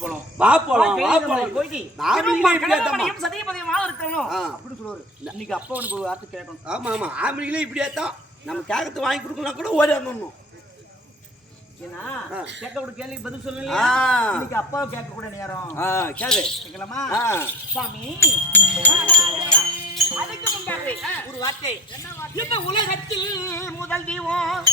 கூட்டிட்டு போனோம் வா போலாம் வா போலாம். சதயபதியமாக இருக்கணும் ஆ. அப்படி சொல்லுவாரு. இன்னைக்கு அப்பா உனக்கு ஒரு வார்த்தை கேட்கணும். ஆமா ஆமா. ஆம்பளைங்களே இப்படி ஏத்தான் நம்ம கேக்கத்து வாங்கி கொடுக்கலாம் கூட ஓடி வந்துடணும். ஏன்னா. கேட்க கேள்வி பதில் சொல்லல. இன்னைக்கு அப்பாவை கேட்க கூட நேரம் கேளு. கேட்கலாமா? சாமி அதுக்கு முன்னாடி ஒரு வார்த்தை. இந்த உலகத்தில் முதல் தீபம்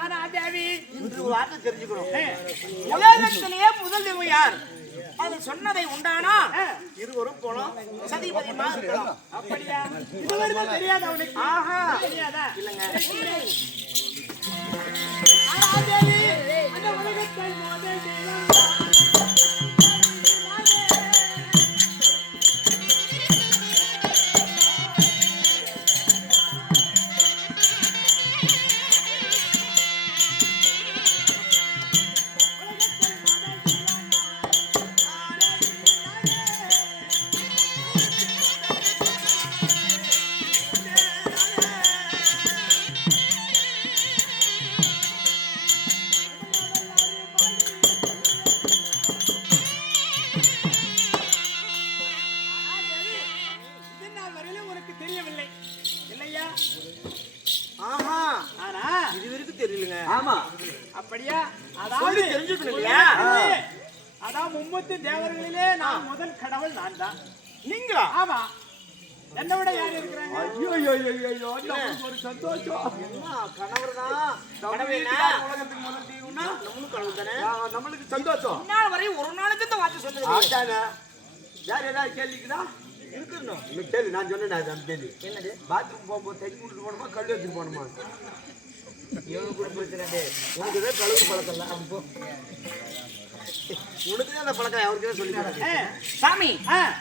ஆனா தேவி, இன்று ஒரு வார்த்தை தெரிஞ்சுக்கணும். உலகத்திலேயே முதல் தெய்வம் யார் அது சொன்னதை உண்டானா? இருவரும் போனோம். சதிபதியமா இருக்கலாம் அப்படியா? இதுவரைக்கும் தெரியாத அவனுக்கு ஆஹா. தெரியாதா? இல்லங்க. அப்படியா அதாவது தெரிஞ்சுக்கணும் இல்லையா. அதான் மும்மூர்த்தி தேவர்களிலே நான் முதல் கடவுள் நான் தான். நீங்களா? ஆமா. என்னை விட யார் இருக்கிறாங்க? ஐயோ ஐயோ ஐயோ ஒரு சந்தோஷம். என்ன? கணவர் தான் உலகத்துக்கு முதல் தீவுன்னா நம்மளும் கடவுள் தானே நம்மளுக்கு சந்தோஷம். இந்நாள் வரை ஒரு நாளைக்கு இந்த வார்த்தை ஆட்டாங்க யார் ஏதாவது கேள்விக்குதா இருக்கணும். கேள்வி நான் சொன்னேன் அது கேள்வி. என்னது? பாத்ரூம் போகும்போது தண்ணி கொடுத்து போகணுமா கல் எடுத்துட்டு போகணுமா இவனுக்கு கூட பிரச்சனை உனக்கு தான் கழுவு பழக்கம் இல்லை அப்போ உனக்கு தான் அந்த பழக்கம் அவருக்கு தான் சொல்லி தரேன். சாமி.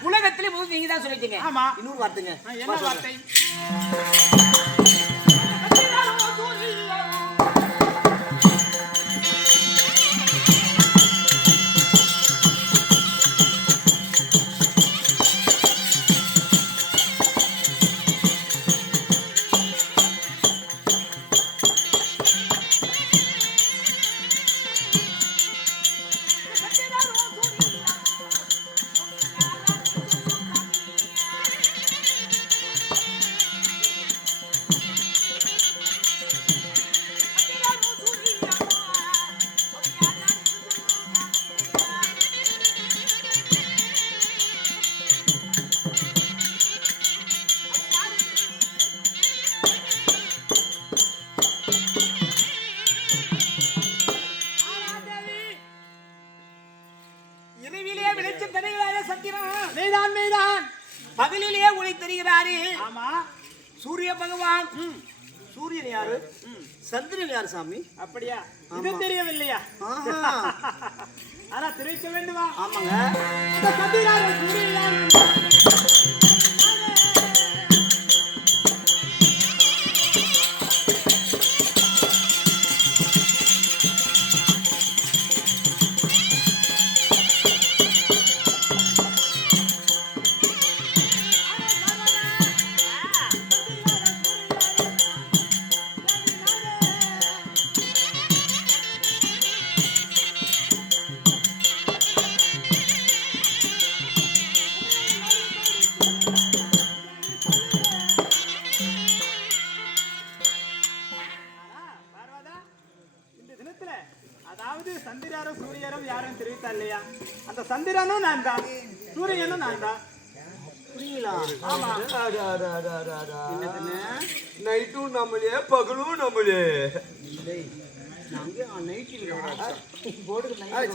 உலகத்திலே முதல் நீங்க தான் சொல்லிட்டீங்க ஆமா. இன்னொரு வார்த்தைங்க என்ன வார்த்தை ஒளி தருகிறாரு. ஆமா. சூரிய பகவான். சூரியன் யாரு? சந்திரன் யாரு சாமி? அப்படியா? இது தெரியவில்லையா. ஆனா தெரிவிக்க வேண்டுமா ஆமாங்க. கதிராக சூரியன் ஆ சந்திராரும் சூரியரும் யாரும் தெரிவித்தா இல்லையா அந்த சந்திரனும் நான் தான் சூரியனும் நான் தான் நைட்டும் நம்மளே பகலும் நம்மளே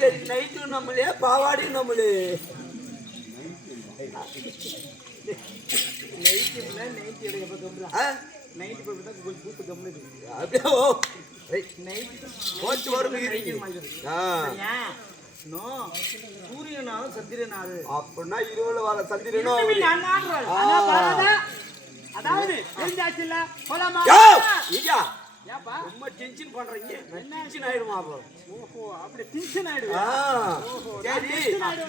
சரி நைட்டும் நம்மளே பாவாடியும் நம்மளே ஆ? அப்படியே போச்சு வரும் சூரியனாலும் சந்திரனாலும் அப்படின்னா இருவல வர சந்திரனும் அதாவது தெரிஞ்சாச்சு இல்ல போலாமா ஐயா, ஏப்பா? ரொம்ப டென்ஷன் பண்றீங்க. டென்ஷன் ஆயிடுமா அப்புறம் ஓஹோ அப்படி டென்ஷன் ஆயிடுது. ஆ, சரி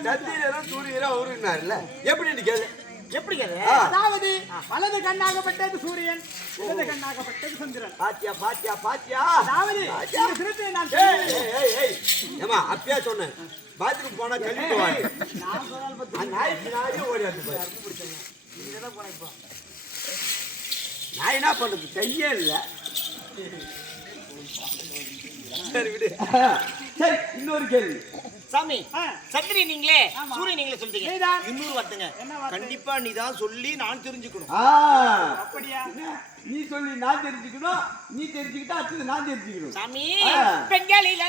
சந்திரனும் சூரியனும் அவருன்னாருல்ல எப்படி கேளு? எப்படி அதாவது வலது கண்ணாகப்பட்டது சூரியன் இடது கண்ணாகப்பட்டது சந்திரன். பாத்தியா பாத்தியா பாத்தியா? அதாவது சிறுத்தை நான் ஏய், சொல்லுவேன். ஏய், ஏய், ஏய். ஏம்மா, அப்பயே சொன்னேன். பாத்ரூம் போனா கழிட்டு வாங்க நான் சொன்னால் பத்து அந்த நாய் பின்னாடியே ஓடியாந்து பாரு. இதெல்லாம் போனேன் இப்போ. நான் என்ன பண்றது? கையே இல்ல. சரி விடு. சரி இன்னொரு கேள்வி. சாமி ஆ, சந்திரி நீங்களே ஆமா. சூரியன் நீங்களே சொல்லிட்டீங்க நீதான். இன்னொரு வார்த்தைங்க? கண்டிப்பா நீ தான் சொல்லி நான் தெரிஞ்சுக்கணும் ஆ அப்படியா நீ சொல்லி நான் தெரிஞ்சுக்கணும் நீ தெரிஞ்சுக்கிட்டா அடுத்தது நான் தெரிஞ்சுக்கணும் சாமி. பெண்களில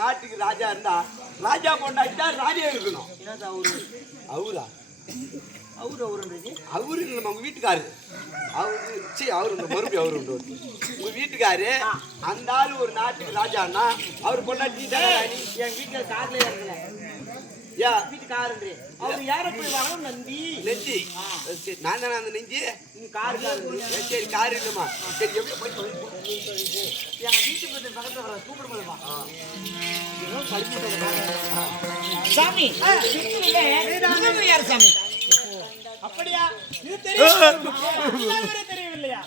நாட்டுக்கு ராஜா இருந்தா ராஜா கொண்டாடிட்டா ராஜா இருக்கணும். என்னது அவரு? அவரா? அவரு அவருன்றது? அவரு இல்ல நம்ம வீட்டுக்காரு. அவரு சரி அவரு இந்த மறுபடியும் அவரு உண்டு வந்து. உங்க வீட்டுக்காரு அந்த ஆளு ஒரு நாட்டுக்கு ராஜான்னா அவர் கொண்டாடி என் வீட்டுல கார்ல யா வீட்டு காருன்றே அவரு யார போய் வரணும் நந்தி? நெஞ்சு சரி நான் தானே அந்த நெஞ்சு? நீ காரு சரி கார் இல்லைம்மா. சரி எப்படி போய் சொல்லி போ. என் வீட்டு பக்கத்துல பக்கத்துல வர கூப்பிட போதுமா சாமி. முதல்வர் யார் சாமி? அப்படியா? இது தெரியும்? தெரியவில்லையா?